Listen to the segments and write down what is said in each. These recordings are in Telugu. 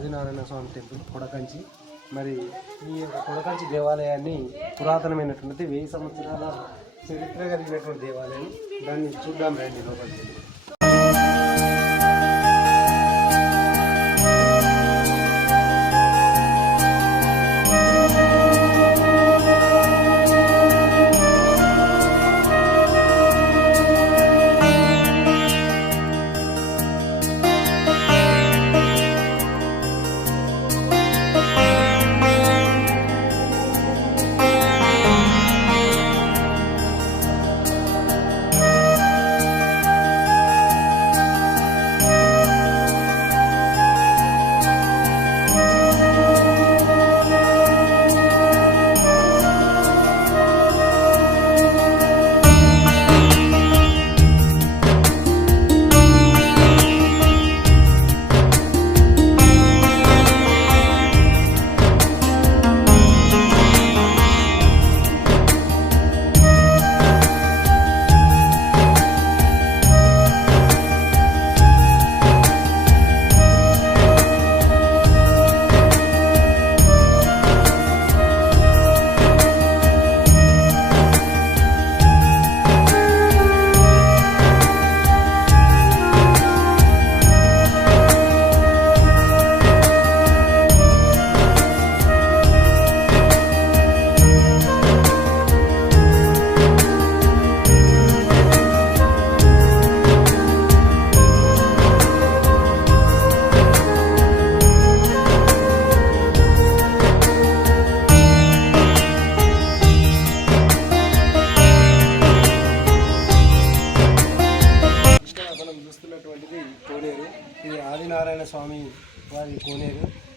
ఆదినారాయణ స్వామి టెంపుల్ కొడకంచి మరి ఈ యొక్క కొడకంచి దేవాలయాన్ని పురాతనమైనటువంటి వెయ్యి సంవత్సరాల చరిత్ర కలిగినటువంటి దేవాలయం. దాన్ని చూద్దాం రండి లోపలికి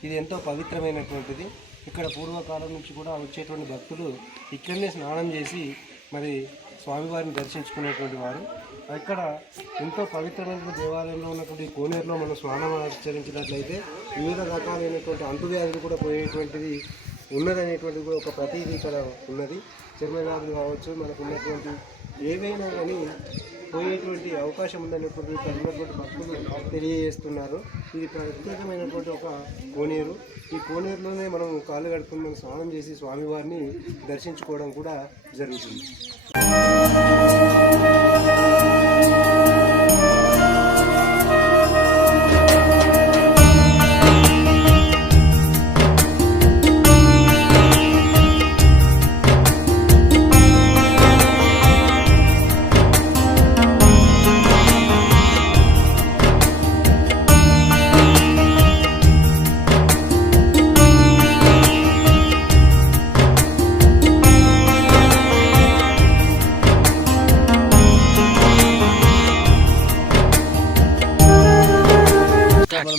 ఇది ఎంతో పవిత్రమైనటువంటిది. ఇక్కడ పూర్వకాలం నుంచి కూడా వచ్చేటువంటి భక్తులు ఇక్కడనే స్నానం చేసి మరి స్వామివారిని దర్శించుకునేటువంటి వారు. ఇక్కడ ఎంతో పవిత్రమైనటువంటి దేవాలయంలో ఉన్నటువంటి కోనేరులో మనం స్నానం ఆచరించినట్లయితే వివిధ రకాలైనటువంటి అంటువ్యాధులు కూడా పోయేటువంటిది ఉన్నదనేటువంటిది కూడా ఒక ప్రతీది ఇక్కడ ఉన్నది. చర్మవ్యాధులు కావచ్చు మనకు ఉన్నటువంటి ఏవైనా కానీ పోయేటువంటి అవకాశం ఉందని ఇక్కడ ఉన్నటువంటి భక్తులు తెలియజేస్తున్నారు. ఇది ప్రత్యేకమైనటువంటి ఒక కోనేరు. ఈ కోనేరులోనే మనం కాళ్ళు కడుకుని స్నానం చేసి స్వామివారిని దర్శించుకోవడం కూడా జరుగుతుంది.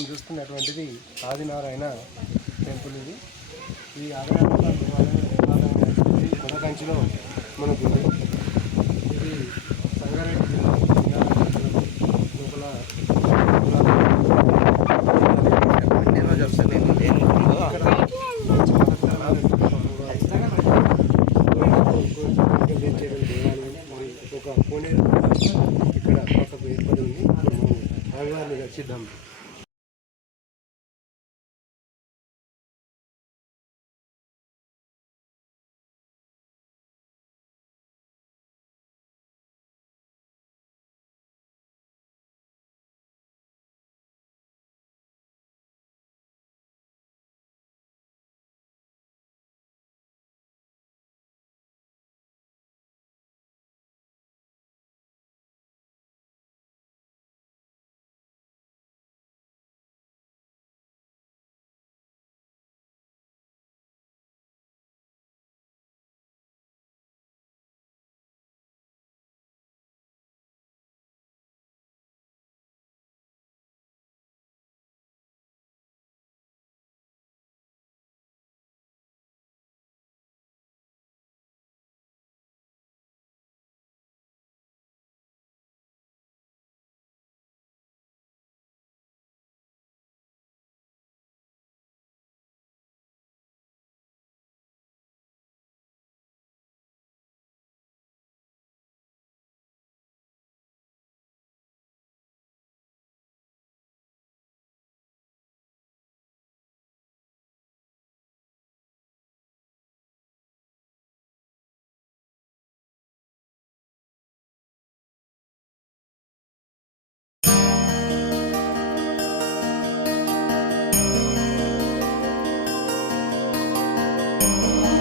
చూస్తున్నటువంటిది ఆదినారాయణ టెంపుల్ ఇది. ఈ ఆదినారాయణ దేవాలయం కొనకంచిలో మనకు you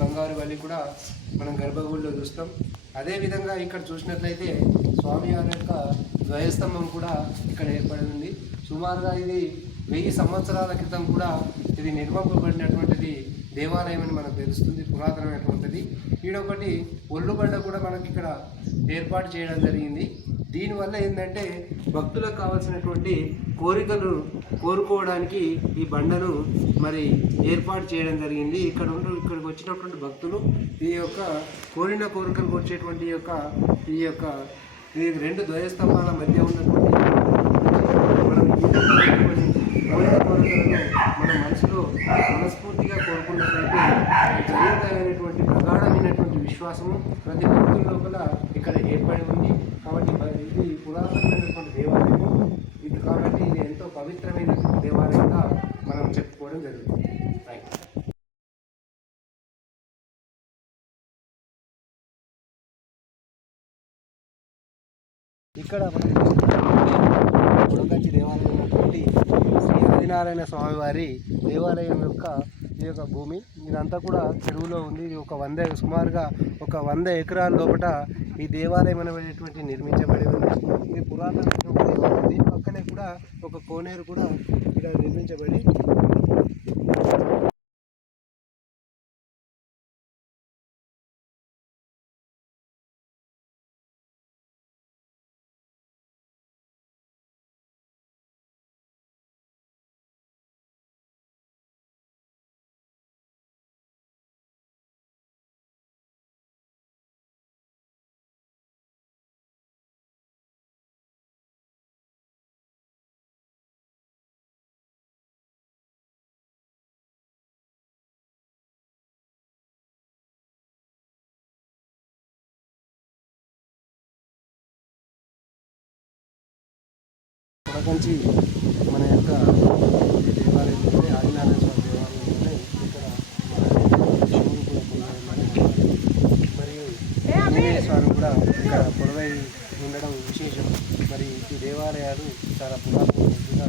బంగారు బలి కూడా మనం గర్భగుడిలో చూస్తాం. అదేవిధంగా ఇక్కడ చూసినట్లయితే స్వామివారి యొక్క ద్వయస్తంభం కూడా ఇక్కడ ఏర్పడి ఉంది సుమారుగా ఇది వెయ్యి సంవత్సరాల క్రితం కూడా ఇది నిర్మింపబడినటువంటిది దేవాలయం అని మనకు తెలుస్తుంది పురాతనమైనటువంటిది. ఈడొకటి ఒళ్ళుబండ కూడా మనకి ఇక్కడ ఏర్పాటు చేయడం జరిగింది. దీనివల్ల ఏంటంటే భక్తులకు కావాల్సినటువంటి కోరికలు కోరుకోవడానికి ఈ బండను మరి ఏర్పాటు చేయడం జరిగింది. ఇక్కడ ఉన్న ఇక్కడ వచ్చినటువంటి భక్తులు ఈ యొక్క కోరిన కోరికలు వచ్చేటువంటి యొక్క ఈ యొక్క ఈ రెండు ద్వయస్తంభాల మధ్య ఉన్నటువంటి మనం కోరిన కోరికలను మన మనసులో మనస్ఫూర్తిగా కోరుకున్నట్లయితే జరుగుతాయనేటువంటి ప్రగాఢమైనటువంటి విశ్వాసము ప్రతి భక్తుల లోపల ఇక్కడ ఏర్పడి ఉంది. కాబట్టి ఇది పురాతనమైనటువంటి దేవాలయము. ఇది కాబట్టి ఇది ఎంతో పవిత్రమైనటువంటి దేవాలయంగా మనం చెప్పుకోవడం జరుగుతుంది. ఇక్కడ మనం దేవాలయం ఉన్నటువంటి శ్రీ ఆదినారాయణ స్వామివారి దేవాలయం యొక్క ఈ యొక్క భూమి. ఇదంతా కూడా చెరువులో ఉంది. ఇది ఒక వంద సుమారుగా ఒక వంద ఎకరాల లోపల ఈ దేవాలయం అనేటువంటి నిర్మించబడి ఉంది. ఇది పురాతనమైనటువంటి దేవాలయం. దీని పక్కనే కూడా ఒక కోనేరు కూడా ఇక్కడ నిర్మించబడి ప్రపంచి మన యొక్క దేవాలయం ఉంది, ఆదినారాయణ స్వామి దేవాలయం ఉంది. ఇక్కడ మన కూడా మరియు ఆంజనేయ స్వామి కూడా ఇక్కడ పొడవై ఉండడం విశేషం మరి ఈ దేవాలయాలు చాలా పురాతన